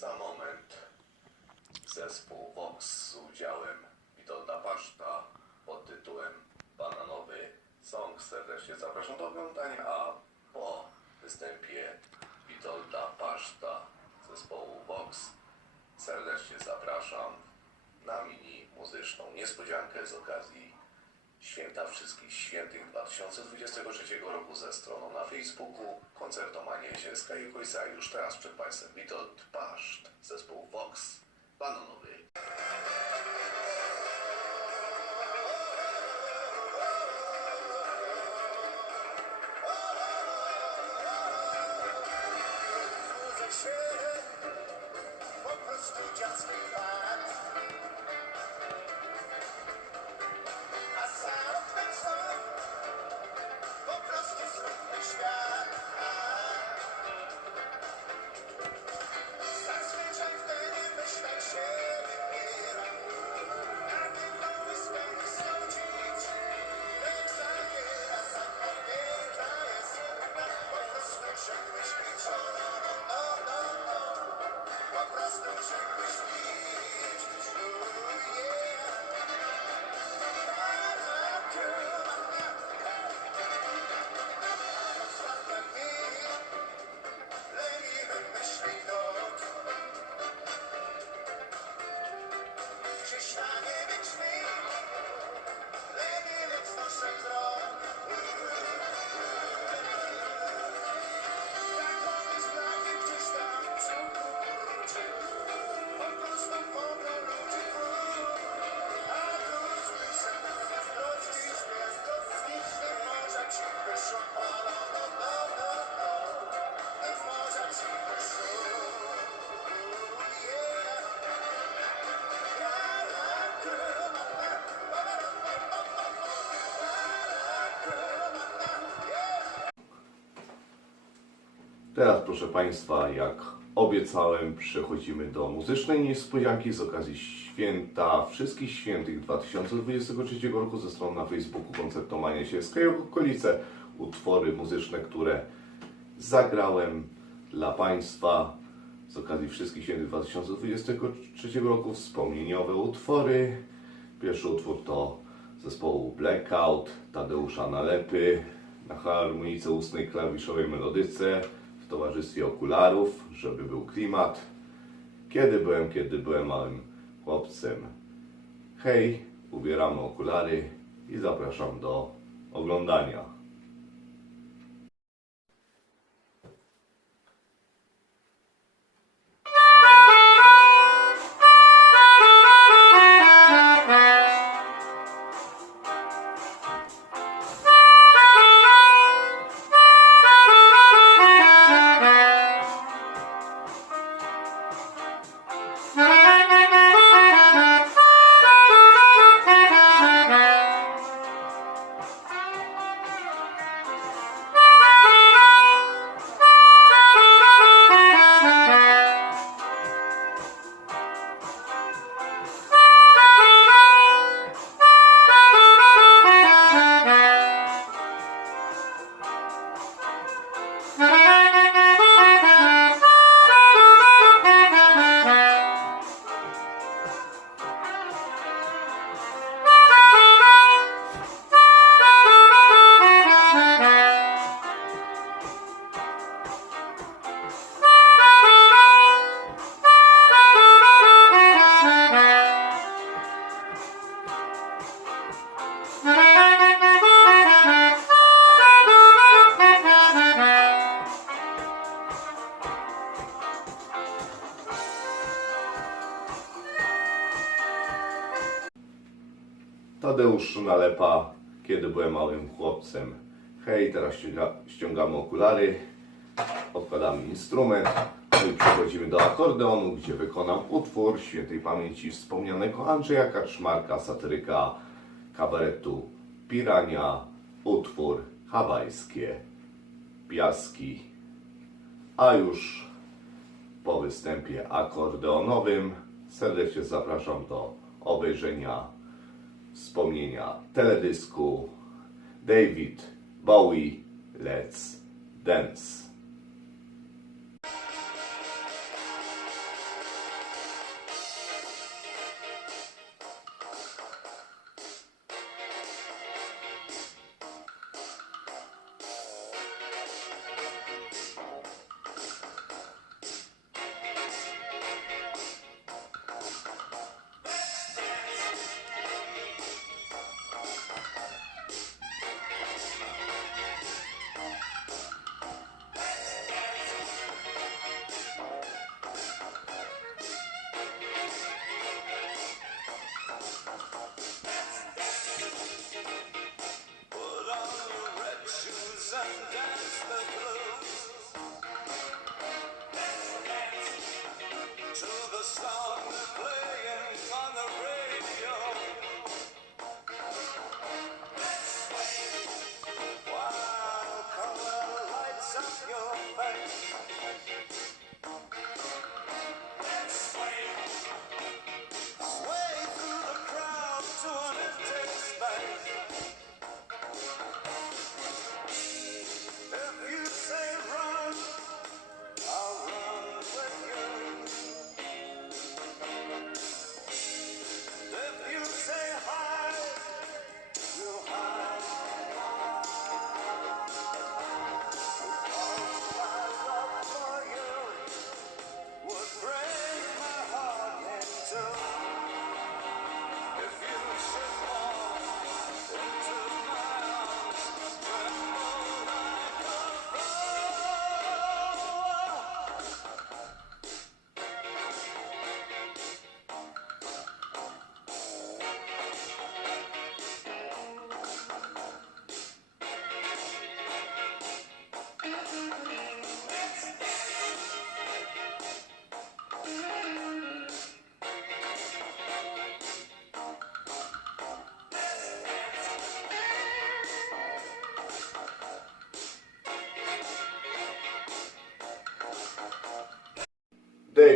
Za moment zespół Vox z udziałem Witolda Paszta pod tytułem Bananowy Song. Serdecznie zapraszam do oglądania, a po występie Witolda Paszta zespołu Vox serdecznie zapraszam na mini muzyczną niespodziankę z okazji Święta Wszystkich Świętych 2023 roku ze stroną na Facebooku Koncertomania Zielska i Kojsa. Już teraz przed Państwem Witold Paszt, zespół Vox, Bananowy. Teraz, proszę Państwa, jak obiecałem, przechodzimy do muzycznej niespodzianki z okazji święta Wszystkich Świętych 2023 roku ze strony na Facebooku Koncertomania Sielska i okolice. Utwory muzyczne, które zagrałem dla Państwa z okazji Wszystkich Świętych 2023 roku. Wspomnieniowe utwory. Pierwszy utwór to zespołu Blackout, Tadeusza Nalepy na harmonice ustnej klawiszowej melodyce towarzystwie okularów, żeby był klimat. Kiedy byłem, kiedy byłem małym chłopcem. Hej, ubieramy okulary i zapraszam do oglądania. Tadeusz Nalepa, kiedy byłem małym chłopcem. Hej, teraz ściąga, ściągamy okulary, odkładamy instrument, no i przechodzimy do akordeonu, gdzie wykonam utwór świętej pamięci wspomnianego Andrzeja Kaczmarka, satyryka kabaretu Pirania, utwór hawajskie piaski. A już po występie akordeonowym serdecznie zapraszam do obejrzenia wspomnienia teledysku David Bowie Let's Dance. Song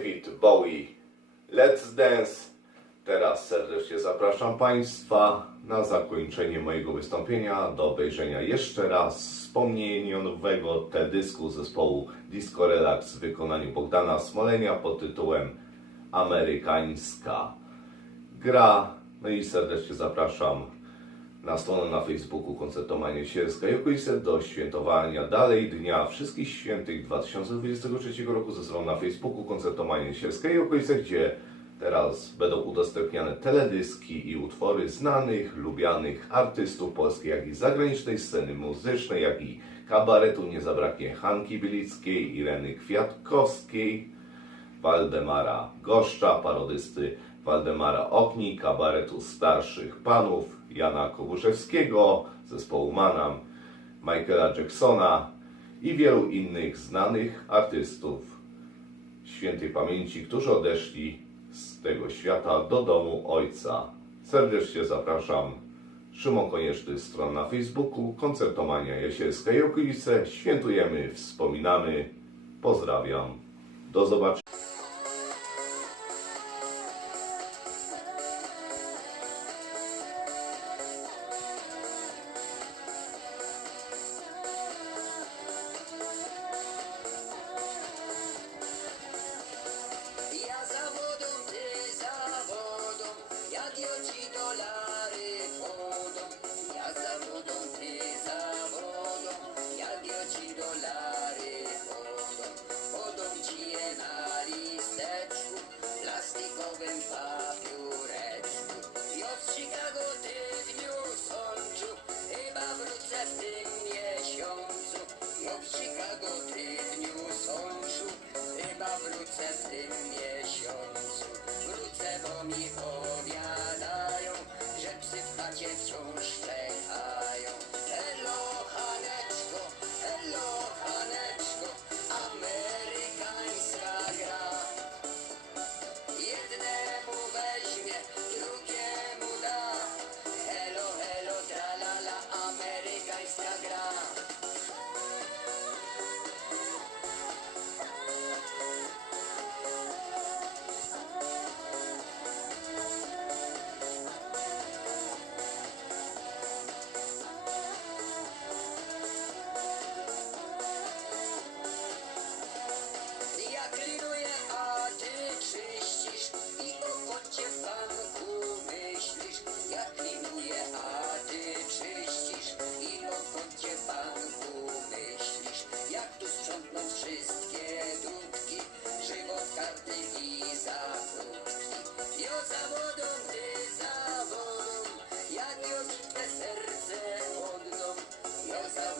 David Bowie, Let's Dance. Teraz serdecznie zapraszam Państwa na zakończenie mojego wystąpienia do obejrzenia jeszcze raz wspomnieniowego teledysku zespołu Disco Relax w wykonaniu Bogdana Smolenia pod tytułem Amerykańska gra. No i serdecznie zapraszam na stronę na Facebooku Koncertomania Sierska i okolice do świętowania dalej Dnia Wszystkich Świętych 2023 roku ze stroną na Facebooku Koncertomania Sierska i okolice, gdzie teraz będą udostępniane teledyski i utwory znanych, lubianych artystów polskiej, jak i zagranicznej sceny muzycznej, jak i kabaretu. Nie zabraknie Hanki Bielickiej, Ireny Kwiatkowskiej, Waldemara Goszcza, parodysty Waldemara Okni, kabaretu starszych panów, Jana Kobuszewskiego, zespołu Manam, Michaela Jacksona i wielu innych znanych artystów świętej pamięci, którzy odeszli z tego świata do domu Ojca. Serdecznie zapraszam. Szymon Konieczny, strona na Facebooku, Koncertomania Jasielska i okolice. Świętujemy, wspominamy. Pozdrawiam. Do zobaczenia.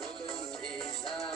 Mundum Desa